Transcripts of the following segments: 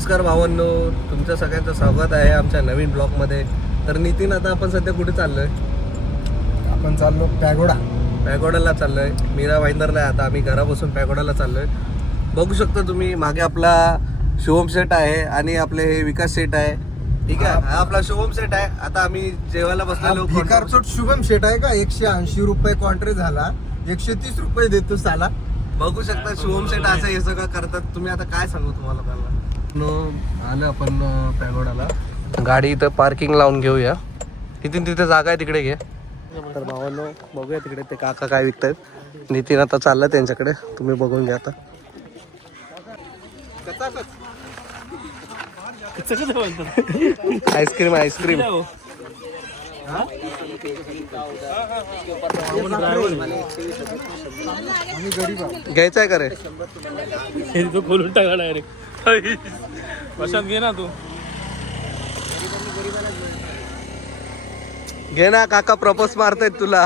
नमस्कार भावांनो, तुमचं सगळ्यांचं स्वागत आहे आमच्या नवीन ब्लॉगमध्ये. तर नितीन, आता आपण सध्या कुठे चाललोय? आपण चाललो पॅगोडाला चाललोय. मीरा भाईंदरला आता आम्ही घरापासून पॅगोडाला चाललोय. बघू शकता तुम्ही, मागे आपला शुभम सेट आहे आणि आपले हे विकास सेट आहे. ठीक आहे, हा आपला शुभम सेट आहे. आता आम्ही जेवायला बसलेलो. भिकारचोट शुभम शेट आहे का? 180 रुपये कॉन्ट्रे झाला, 130 रुपये देतो साला. बघू शकता शुभम सेट असं हे सगळं करतात. तुम्ही आता काय सांगू तुम्हाला त्याला. आलो आपण पॅगोडाला. गाडी इथं पार्किंग लावून घेऊया. तिथे जागा आहे, तिकडे घे. तर भावांनो, बघूया तिकडे ते काका काय विकतायत. नितीन आता चाललं त्यांच्याकडे, तुम्ही बघून घ्या. आता आईस्क्रीम घ्यायचं आहे का रे? तो खोलून टाका डायरेक्ट. प्रशांत घे ना तू. घे ना, काका प्रपोज मारतायत तुला.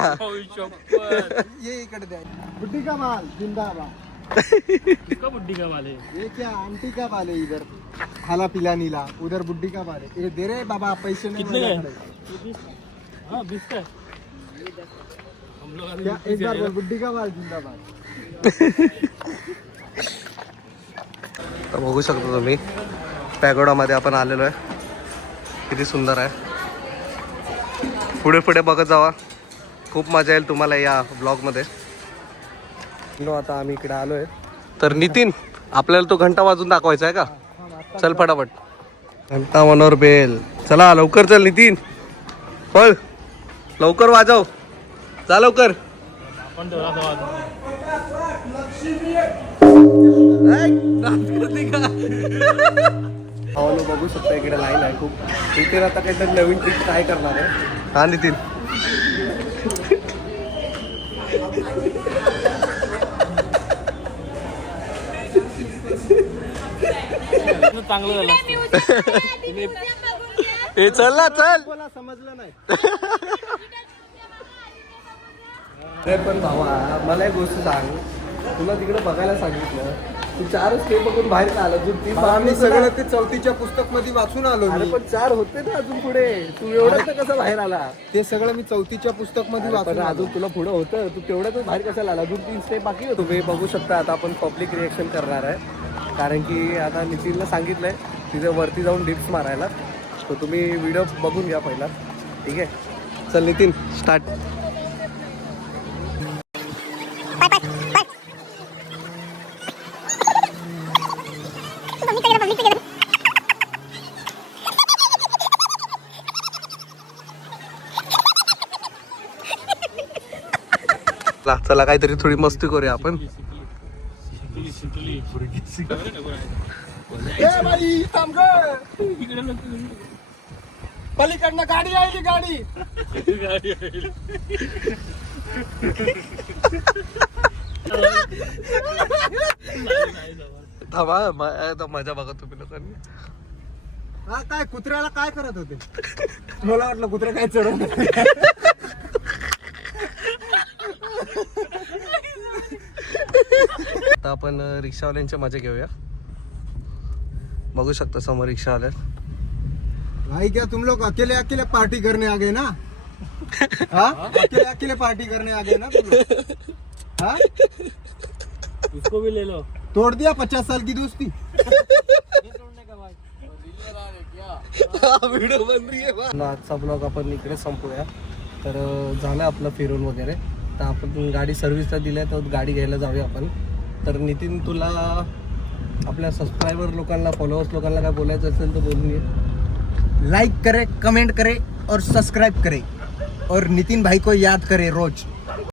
ये इकडे द्या. बुड्ढी का माल जिंदाबाद. किसका बुड्ढी का माल है? ये क्या आंटी का माल है? इधर खाला पिला नीला, उधर बुड्ढी का माल है. ये दे रे बाबा, पैसे नहीं. कितने का? माझ्याकडे. हाँ 20 का है. हम लोग क्या एक बार बोल, बुड्ढी का माल जिंदाबाद. तर बघू शकता तुम्ही, पॅगोडामध्ये आपण आलेलो आहे. किती सुंदर आहे. पुढे पुढे बघत जावा, खूप मजा येईल तुम्हाला या ब्लॉगमध्ये. आता आम्ही इकडे आलो आहे. तर नितीन, आपल्याला तो घंटा वाजून दाखवायचा आहे का? चल फटाफट. घंटा मनोर बेल. चला लवकर चल नितीन, पळ लवकर वाजव. जा लवकर. आपण तेवढा दवा. बघू शकता इकडे लाईन आहे खूप. नितीन आता काहीतरी नवीन ट्रिक ट्राय करणार आहे. हा नितीन, चांगलं झालं असतं. ए चल ना चल. मला समजलं नाही. अरे पण भावा, मला एक गोष्ट सांग. तुला तिकडे बघायला सांगितलं, तू 4 स्टेप बघून बाहेर का आला? आम्ही सगळं ते 4थीच्या पुस्तक मध्ये वाचून आलो. अरे मी पण 4 होते ना अजून पुढे. तू एवढं कसं बाहेर आला? ते सगळं मी 4थीच्या पुस्तक मध्ये पण वाचून आलो. अजून तुला पुढे होतं, तू तेवढ्यातच बाहेर कशाला आला? अजून 3 स्टेप बाकी होतो. तुम्ही बघू शकता, आता आपण पब्लिक रिएक्शन करणार आहे. कारण की आता नितीनला सांगितलंय तिथे वरती जाऊन डिप्स मारायला. तर तुम्ही व्हिडिओ बघून घ्या पहिला. ठीक आहे, चल नितीन स्टार्ट. चला काहीतरी थोडी मस्ती करूया आपण. ए बाई थांब गं. पलीकडनं गाडी आली, गाडी. थांबा, मजा बघा तुम्ही लोकांनी. हा काय कुत्र्याला काय करत होते? मला वाटलं कुत्रा काय चढवत. आता आपण रिक्षावाल्यांच्या मजा घेऊया. बघू शकता समोर रिक्षावाले. भाई क्या तुम लोग अकेले अकेले पार्टी करने आ गए ना? हाँ, अकेले अकेले पार्टी करने आ गए ना तुम लोग? हाँ, इसको भी ले लो. तोड़ दिया 50 साल की दोस्ती. आजचा ब्लॉग आपण इकडे संपूया. तर झालं आपलं फिरून वगैरे. तर आपण गाडी सर्व्हिसला दिल्या, तर गाडी घ्यायला जाऊया आपण. तर नितीन, तुला आपल्या सबस्क्रायबर लोकांना, फॉलोअर्स लोकांना काय बोलायचं असेल तर बोलून घे. लाइक करे, कमेंट करे और सब्सक्राइब करे और नितिन भाई को याद करे रोज.